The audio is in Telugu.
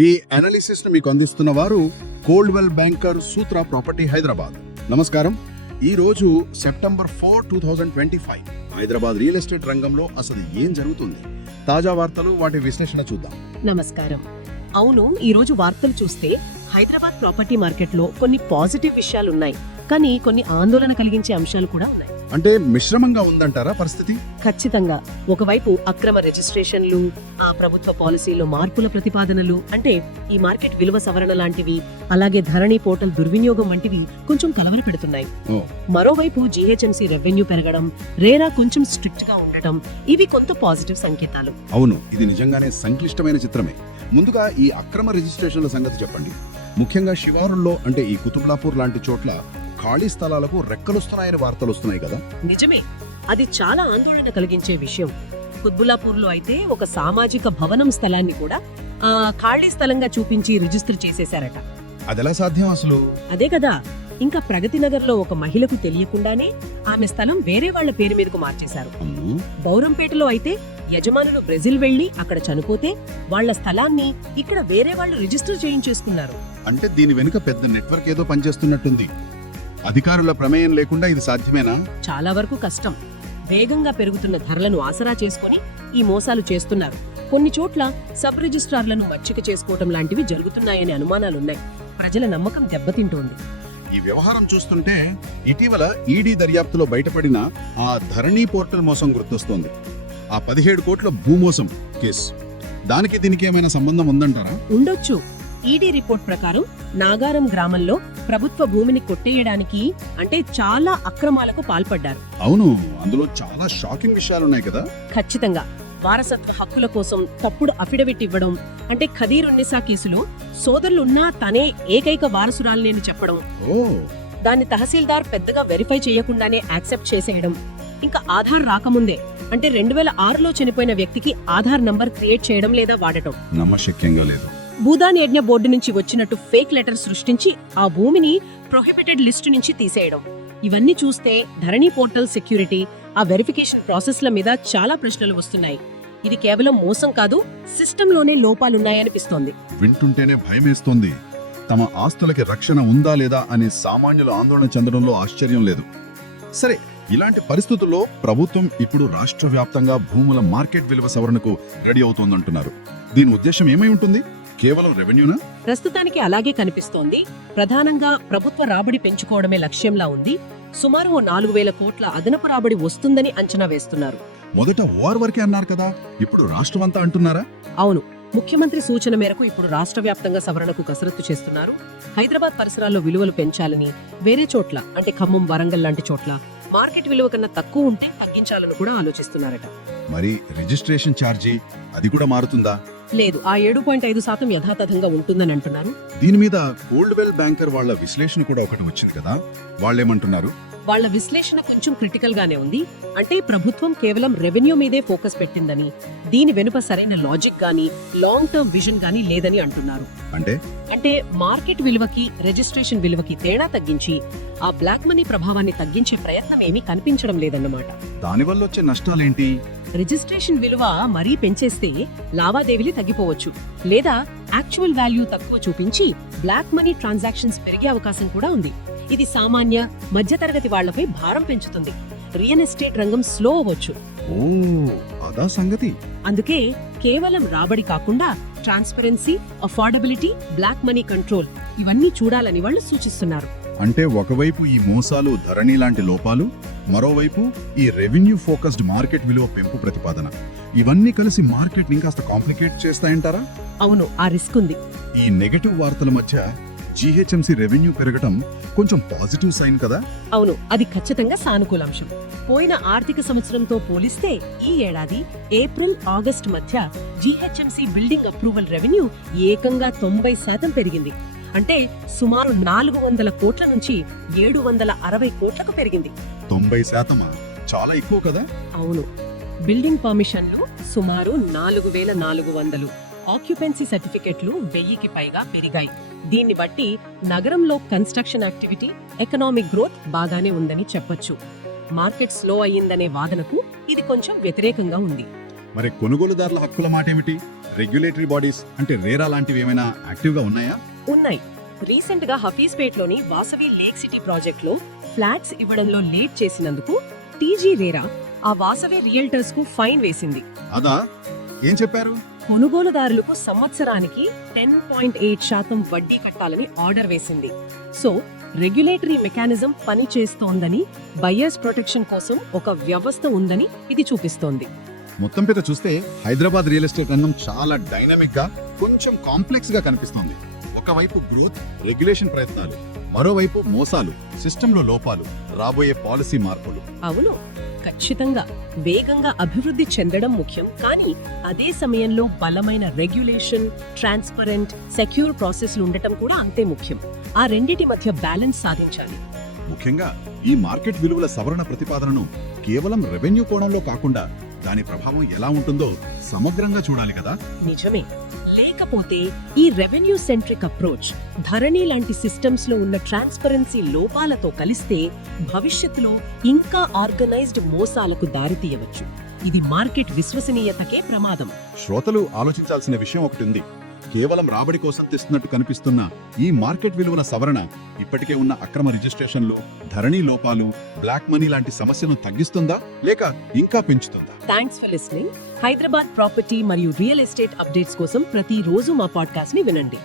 ఈ అనాలిసిస్ను మీకు అందిస్తున్న వారు Coldwell Banker Sutra property Hyderabad నమస్కారం. ఈ రోజు September four two thousand twenty five Hyderabad real estate రంగంలో అసలు ఏం జరుగుతుంది? తాజా వార్తలు వాటి విశ్లేషణ చూద్దాం. నమస్కారం. అవును ఈ రోజు వార్తలు చూస్తే హైదరాబాద్ ప్రాపర్టీ మార్కెట్లో కొన్ని పాజిటివ్ విషయాలున్నాయి. కానీ కొన్ని ఆందోళన కలిగించే అంశాలు కూడా ఉన్నాయి. అంటే మిశ్రమంగా ఉందంటారా పరిస్థితి? ఖచ్చితంగా. ఒకవైపు అక్రమ రిజిస్ట్రేషన్లు ఆ ప్రభుత్వ పాలసీలో మార్పుల ప్రతిపాదనలు అంటే ఈ మార్కెట్ విలువ సవరణ లాంటివి అలాగే ధరణి పోర్టల్ దుర్వినియోగం వంటివి కొంచెం కలవర పెడుతున్నాయి. మరోవైపు జీహెచ్ఎంసీ రెవెన్యూ పెరగడం రేరా కొంచెం స్ట్రిక్ట్గా ఉండటం ఇవి కొంత పాజిటివ్ సంకేతాలు. అవును ఇది నిజంగానే సంక్లిష్టమైన చిత్రమే. ముందుగా ఈ అక్రమ రిజిస్ట్రేషన్ల సంగతి చెప్పండి. ముఖ్యంగా శివారుల్లో అంటే ఈ కుతుబ్లాపూర్ లాంటి చోట్ల ఖాళీ స్థలాలకు రెక్కలొస్తున్నాయని వార్తలు వస్తున్నాయి కదా? నిజమే. అది చాలా ఆందోళన కలిగించే విషయం. కుత్బుల్లాపూర్లో అయితే ఒక సామాజిక భవనం స్థలాన్ని కూడా ఆ ఖాళీ స్థలంగా చూపించి రిజిస్టర్ చేసేశారట. అదెలా సాధ్యం అసలు? అదే కదా. ఇంకా ప్రగతి నగర్లో ఒక మహిళకు తెలియకుండానే ఆమె స్థలం వేరే వాళ్ళ పేరు మీదకు మార్చేశారు. బౌరంపేటలో అయితే యజమానులు బ్రెజిల్ వెళ్ళి అక్కడ చనిపోతే వాళ్ళ స్థలాన్ని ఇక్కడ వేరే వాళ్ళు రిజిస్టర్ చేయించేసుకున్నారు. అంటే దీని వెనుక పెద్ద నెట్వర్క్ ఏదో పనిచేస్తున్నట్టుంది. అధికారుల ప్రమేయం లేకుండా ఇది సాధ్యమేనా? చాలా వరకు కష్టం. వేగంగా పెరుగుతున్న ధరలను ఆసరా చేసుకొని ఈ మోసాలు చేస్తున్నారు. కొన్ని చోట్ల సబ్ రిజిస్ట్రార్లను మచ్చిక చేసుకోవటం లాంటివి జరుగుతున్నాయనే అనుమానాలున్నాయి. ప్రజల నమ్మకం దెబ్బతింటోంది. ఈ వ్యవహారం చూస్తుంటే ఇటీవల ఈడీ దర్యాప్తులో బయటపడిన ఆ ధరణి పోర్టల్ మోసం గుర్తొస్తోంది. ఆ పదిహేడు కోట్ల భూమోసం కేసు. దానికి దీనికి ఏమైనా సంబంధం ఉందంటారా? ఉండొచ్చు. ఈడీ రిపోర్ట్ ప్రకారం నాగారం గ్రామంలో ప్రభుత్వ భూమిని కొట్టేయడానికి అంటే చాలా అక్రమాలకు పాల్పడ్డారు. అవును అందులో చాలా షాకింగ్ విషయాలున్నాయి కదా. ఖచ్చితంగా. వారసత్వ హక్కుల కోసం తప్పుడు అఫిడవిట్ ఇవ్వడం అంటే ఖదీర్ ఉన్నిసా కేసులో సోదరులున్నా తనే ఏకైక వారసురాలని చెప్పడం. దాన్ని తహసీల్దార్ పెద్దగా వెరిఫై చేయకుండానే యాక్సెప్ట్ చేసేయడం. ఇంకా ఆధార్ రాకముందే అంటే రెండు వేల ఆరులో చనిపోయిన వ్యక్తికి ఆధార్ నంబర్ క్రియేట్ చేయడం లేదా వాడటం. నమ్మశక్యంగా లేదు. భూదాన్ యజ్ఞ బోర్డు నుంచి వచ్చినట్టు ఫేక్ లెటర్ సృష్టించి ఆ భూమిని ప్రొహిబిటెడ్ లిస్టు నుంచి తీసేయడం. ఇవన్నీ చూస్తే ధరణి పోర్టల్ సెక్యూరిటీ ఆ వెరిఫికేషన్ ప్రాసెస్ల మీద చాలా ప్రశ్నలు వస్తున్నాయి. ఇది కేవలం మోసం కాదు సిస్టంలోనే లోపాలున్నాయనిపిస్తోంది వింటుంటేనే భయమేస్తోంది. తమ ఆస్తులకి రక్షణ ఉందా లేదా అని సామాన్యులు ఆందోళన చెందడంలో ఆశ్చర్యం లేదు. సరే ఇలాంటి పరిస్థితుల్లో ప్రభుత్వం ఇప్పుడు రాష్ట్ర వ్యాప్తంగా భూముల మార్కెట్ విలువ సవరణకు రెడీ అవుతోందంటున్నారు. దీని ఉద్దేశం ఏమై ఉంటుంది? కేవలం రెవెన్యూనా? ప్రస్తుతానికి అలాగే కనిపిస్తోంది. ప్రధానంగా ప్రభుత్వ రాబడి పెంచుకోవడమే లక్ష్యంలా ఉంది. సుమారు ఓ నాలుగు వేల కోట్ల అదనపు రాబడి వస్తుందని అంచనా వేస్తున్నారు. మొదట ఓఆర్ వరకే అన్నారు కదా ఇప్పుడు రాష్ట్రమంతా అంటున్నారా? అవును. ముఖ్యమంత్రి సూచన మేరకు ఇప్పుడు రాష్ట్ర వ్యాప్తంగా సవరణకు కసరత్తు చేస్తున్నారు. హైదరాబాద్ పరిసరాల్లో విలువలు పెంచాలని వేరే చోట్ల అంటే ఖమ్మం వరంగల్ లాంటి చోట్ల మార్కెట్ విలువ కన్నా తక్కువ ఉంటే తగ్గించాలని కూడా ఆలోచిస్తున్నారట. మరి రిజిస్ట్రేషన్ ఛార్జీ అది కూడా మారుతుందా? లేదు ఆ ఏడు పాయింట్ ఐదు శాతం యథాతథంగా ఉంటుందని అంటున్నారు. దీని మీద కోల్డ్వెల్ బ్యాంకర్ వాళ్ళ విశ్లేషణ కూడా ఒకటి వచ్చింది కదా? వాళ్ళేమంటున్నారు? వాళ్ళ విశ్లేషణ కొంచెం క్రిటికల్ గానే ఉంది. అంటే ప్రభుత్వం కేవలం రెవెన్యూ మీదే ఫోకస్ పెట్టిందని దీని వెనుక సరైన లాజిక్ గానీ లాంగ్ టర్మ్ విజన్ గానీ లేదని అంటున్నారు. అంటే? అంటే మార్కెట్ విలువకి రిజిస్ట్రేషన్ విలువకి తేడా తగ్గించి ఆ బ్లాక్ మనీ ప్రభావాన్ని తగ్గించే ప్రయత్నం ఏమీ కనిపించడం లేదన్నమాట. దానివల్ల వచ్చే నష్టాలేంటి? రిజిస్ట్రేషన్ విలువ మరీ పెంచేస్తే లావాదేవీలు తగ్గిపోవచ్చు లేదా యాక్చువల్ వాల్యూ తక్కువ చూపించి బ్లాక్ మనీ ట్రాన్సాక్షన్స్ పెరిగే అవకాశం కూడా ఉంది. ఇది సామాన్య మధ్యతరగతి వాళ్ళపై భారం పెంచుతుంది. రియల్ ఎస్టేట్ రంగం స్లో అవ్వచ్చు. అదా సంగతి. అందుకే కేవలం రాబడి కాకుండా transparency affordability black money control ఇవన్నీ చూడాలని వాళ్ళు సూచిస్తున్నారు. అంటే ఒకవైపు ఈ మోసాలు ధరణి లాంటి లోపాలు మరోవైపు ఈ రెవెన్యూ ఫోకస్డ్ మార్కెట్ విలువ పెంపు ప్రతిపాదన. ఇవన్నీ కలిసి మార్కెట్ని కాస్త కాంప్లికేట్ చేస్తాయంటారా? అవును ఆ రిస్క్ ఉంది. ఈ నెగటివ్ వార్తల మధ్య జీహెచ్ఎంసీ రెవెన్యూ పెరగటం కొంచెం పాజిటివ్ సైన్ కదా? అవును అది ఖచ్చితంగా సానుకూలాంశం. పోయిన ఆర్థిక సంవత్సరంతో పోలిస్తే ఈ ఏడాది ఏప్రిల్ ఆగస్టు మధ్య జీహెచ్ఎంసీ బిల్డింగ్ అప్రూవల్ రెవెన్యూ ఏకంగా తొంభై శాతం పెరిగింది. అంటే సుమారు నాలుగు వందల కోట్ల నుంచి ఏడు వందల అరవై కోట్లకు పెరిగింది. తొంభై శాతమా? చాలా ఎక్కువ కదా? అవును. బిల్డింగ్ పర్మిషన్లు సుమారు నాలుగు వేల నాలుగు వందలు. ఆక్యుపెన్సీ సర్టిఫికెట్లు వెయ్యికి పైగా పెరిగాయి. దీన్ని బట్టి నగరంలో కన్స్ట్రక్షన్ యాక్టివిటీ ఎకనామిక్ గ్రోత్ బాగానే ఉందని చెప్పొచ్చు. మార్కెట్ స్లో అయ్యిందనే వాదనకు ఇది కొంచెం వ్యతిరేకంగా ఉంది. మరి కొనుగోలుదారుల హక్కుల మాట ఏమిటి రెగ్యులేటరీ బాడీస్ అంటే రేరా లాంటివి ఏమైనా యాక్టివ్గా ఉన్నాయా? ఉన్నాయి. రీసెంట్గా హఫీస్పేట్లోని వాసవి లేక్ సిటీ ప్రాజెక్ట్లో ఫ్లాట్స్ ఇవ్వడంలో లేట్ చేసినందుకు టీజీ రేరా ఆ వాసవి రియల్టర్స్కు ఫైన్ వేసింది. అదా? ఏం చెప్పారు? కొనుగోలుదారులకు సంవత్సరానికి టెన్ పాయింట్ ఎయిట్ శాతం వడ్డీ కట్టాలని ఆర్డర్ వేసింది. సో రెగ్యులేటరీ మెకానిజం పని చేస్తోందని బయర్స్ ప్రొటెక్షన్ కోసం ఒక వ్యవస్థ ఉందని ఇది చూపిస్తోంది. మొత్తం మీద చూస్తే హైదరాబాద్ రియల్ ఎస్టేట్ రంగం చాలా డైనమిక్గా కొంచెం కాంప్లెక్స్గా కనిపిస్తోంది. ఒకవైపు గ్రోత్ రెగ్యులేషన్ ప్రయత్నాలు మరోవైపు మోసాలు సిస్టంలో లోపాలు రాబోయే పాలసీ మార్పులు. అవును. ఖచ్చితంగా వేగంగా అభివృద్ధి చెందడం ముఖ్యం కానీ అదే సమయంలో బలమైన రెగ్యులేషన్ ట్రాన్స్పరెంట్ సెక్యూర్ ప్రాసెస్లు ఉండటం కూడా అంతే ముఖ్యం. ఆ రెండిటి మధ్య బ్యాలెన్స్ సాధించాలి. ముఖ్యంగా ఈ మార్కెట్ విలువల సవరణ ప్రతిపాదనను కేవలం రెవెన్యూ కోణంలో కాకుండా దాని ప్రభావం ఎలా ఉంటుందో సమగ్రంగా చూడాలి కదా? నిజమే. లేకపోతే ఈ రెవెన్యూ సెంట్రిక్ అప్రోచ్ ధరణి లాంటి సిస్టమ్స్లో ఉన్న ట్రాన్స్పరెన్సీ లోపాలతో కలిస్తే భవిష్యత్తులో ఇంకా ఆర్గనైజ్డ్ మోసాలకు దారితీయవచ్చు ఇది మార్కెట్ విశ్వసనీయతకే ప్రమాదం. శ్రోతలు ఆలోచించాల్సిన విషయం ఒకటి ఉంది. కేవలం రాబడి కోసం తెస్తున్నట్టు కనిపిస్తున్న ఈ మార్కెట్ విలువల సవరణ ఇప్పటికే ఉన్న అక్రమ రిజిస్ట్రేషన్లు ధరణి లోపాలు బ్లాక్ మనీ లాంటి సమస్యను తగ్గిస్తుందా లేక ఇంకా పెంచుతుందా? Thanks for listening Hyderabad property మరియు రియల్ ఎస్టేట్ అప్డేట్స్ కోసం ప్రతిరోజు మా పాడ్కాస్ట్ని వినండి.